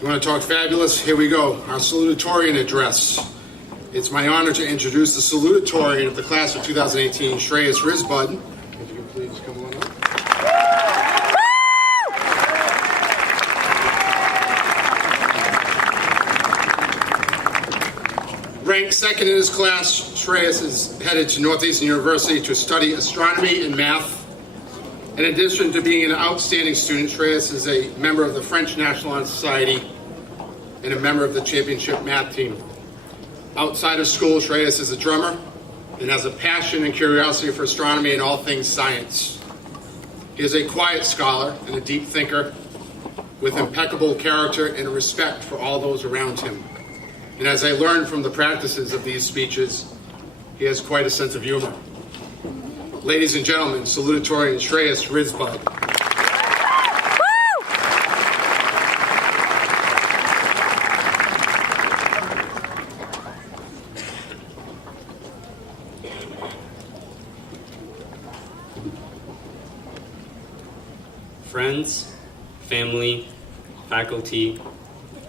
You want to talk fabulous? Here we go. Our Salutatorian address. It's my honor to introduce the Salutatorian of the class of 2018, Shreyas Risbud. If you can please come on up. Ranked second in his class, Shreyas is headed to Northeastern University to study astronomy and math. In addition to being an outstanding student, Shreyas is a member of the French National Honor Society and a member of the championship math team. Outside of school, Shreyas is a drummer and has a passion and curiosity for astronomy and all things science. He is a quiet scholar and a deep thinker with impeccable character and respect for all those around him. And as I learned from the practices of these speeches, he has quite a sense of humor. Ladies and gentlemen, Salutatorian Shreyas Risbud. Friends, family, faculty,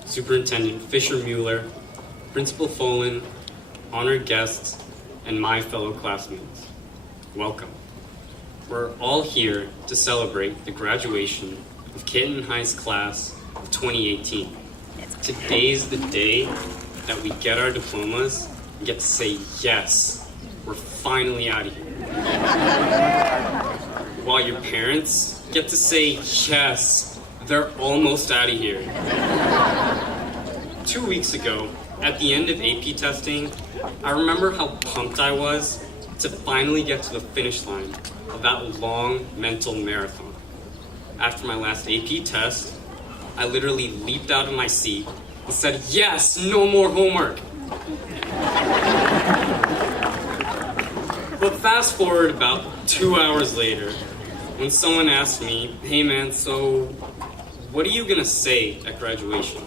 Superintendent Fisher-Mueller, Principal Folan, honored guests, and my fellow classmates, welcome. We're all here to celebrate the graduation of Canton High's class of 2018. Today's the day that we get our diplomas and get to say, yes, we're finally out of here. While your parents get to say, yes, they're almost out of here. 2 weeks ago, at the end of AP testing, I remember how pumped I was to finally get to the finish line of that long mental marathon. After my last AP test, I literally leaped out of my seat and said, yes, no more homework. But fast forward about 2 hours later, when someone asked me, hey man, so what are you gonna say at graduation?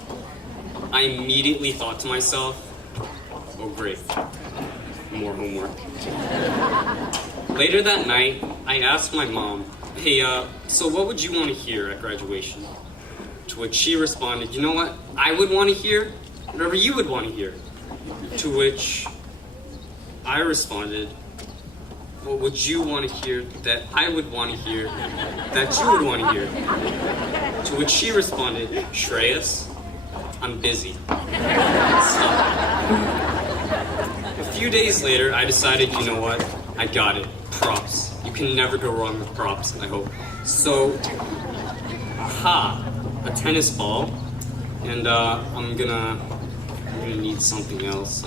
I immediately thought to myself, oh great, more homework. Later that night, I asked my mom, hey, so what would you want to hear at graduation? To which she responded, you know what, I would want to hear whatever you would want to hear. To which I responded, what would you want to hear that I would want to hear that you would want to hear? To which she responded, Shreyas, I'm busy. Stop. A few days later, I decided, you know what? I got it. Props. You can never go wrong with props, I hope. So, a tennis ball. And I'm gonna need something else.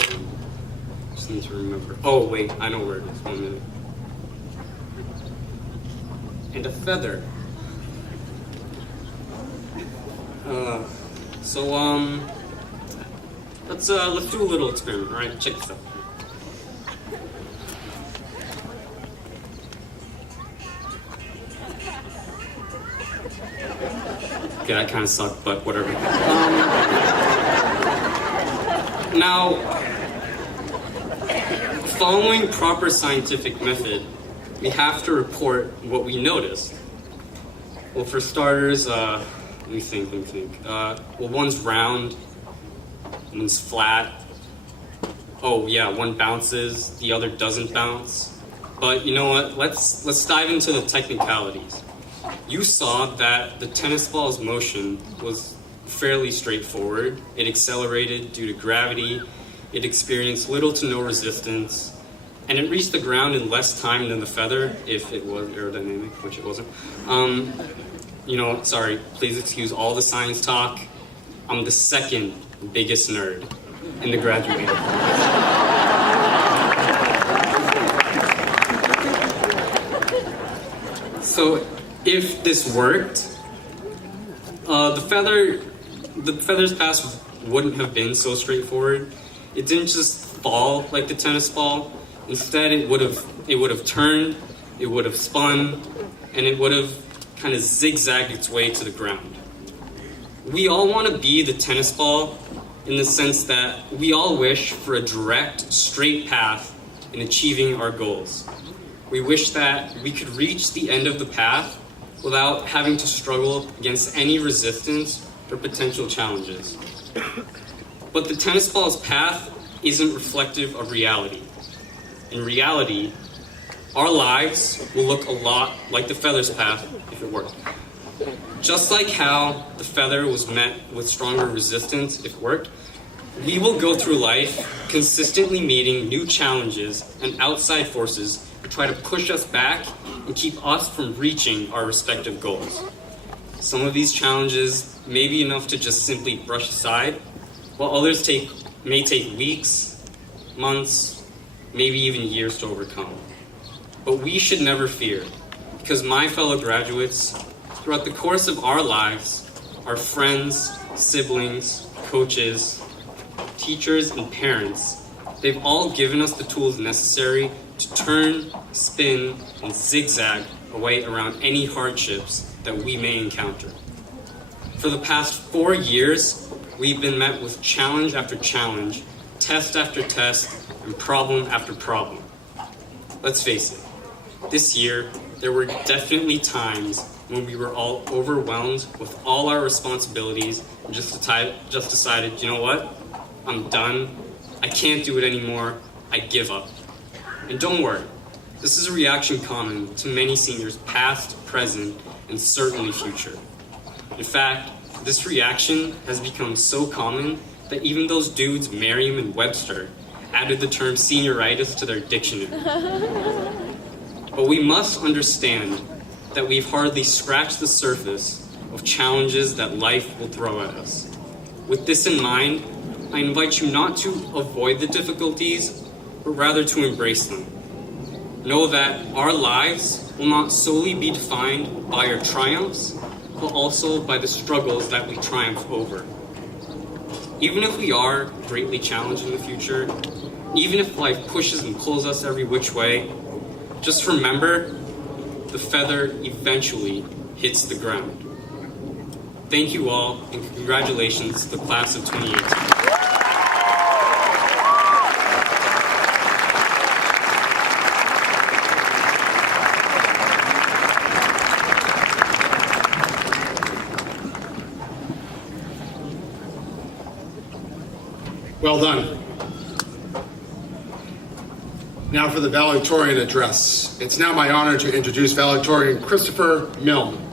Just need to remember. Oh, wait, I know where it is. 1 minute. And a feather. Let's do a little experiment, all right? Check this out. Okay, that kind of sucked, but whatever. Now, following proper scientific method, we have to report what we noticed. Well, for starters, let me think. Well, one's round, one's flat. Oh yeah, one bounces, the other doesn't bounce. But you know what? Let's dive into the technicalities. You saw that the tennis ball's motion was fairly straightforward. It accelerated due to gravity. It experienced little to no resistance. And it reached the ground in less time than the feather, if it was aerodynamic, which it wasn't. You know, sorry, please excuse all the science talk. I'm the second biggest nerd in the graduating class. So, if this worked, the feather's pass wouldn't have been so straightforward. It didn't just fall like the tennis ball. Instead, it would have turned, it would have spun, and it would have kind of zigzagged its way to the ground. We all want to be the tennis ball in the sense that we all wish for a direct, straight path in achieving our goals. We wish that we could reach the end of the path without having to struggle against any resistance for potential challenges. But the tennis ball's path isn't reflective of reality. In reality, our lives will look a lot like the feather's path if it worked. Just like how the feather was met with stronger resistance if it worked, we will go through life consistently meeting new challenges and outside forces to try to push us back and keep us from reaching our respective goals. Some of these challenges may be enough to just simply brush aside, while others may take weeks, months, maybe even years to overcome. But we should never fear, because my fellow graduates, throughout the course of our lives, our friends, siblings, coaches, teachers, and parents, they've all given us the tools necessary to turn, spin, and zigzag our way around any hardships that we may encounter. For the past 4 years, we've been met with challenge after challenge, test after test, and problem after problem. Let's face it, this year, there were definitely times when we were all overwhelmed with all our responsibilities and just decided, you know what? I'm done. I can't do it anymore. I give up. And don't worry, this is a reaction common to many seniors past, present, and certainly future. In fact, this reaction has become so common that even those dudes, Merriam and Webster, added the term senioritis to their dictionary. But we must understand that we've hardly scratched the surface of challenges that life will throw at us. With this in mind, I invite you not to avoid the difficulties, but rather to embrace them. Know that our lives will not solely be defined by our triumphs, but also by the struggles that we triumph over. Even if we are greatly challenged in the future, even if life pushes and pulls us every which way, just remember, the feather eventually hits the ground. Thank you all, and congratulations to the class of 2018. Well done. Now for the valedictorian address. It's now my honor to introduce valedictorian Christopher Milne.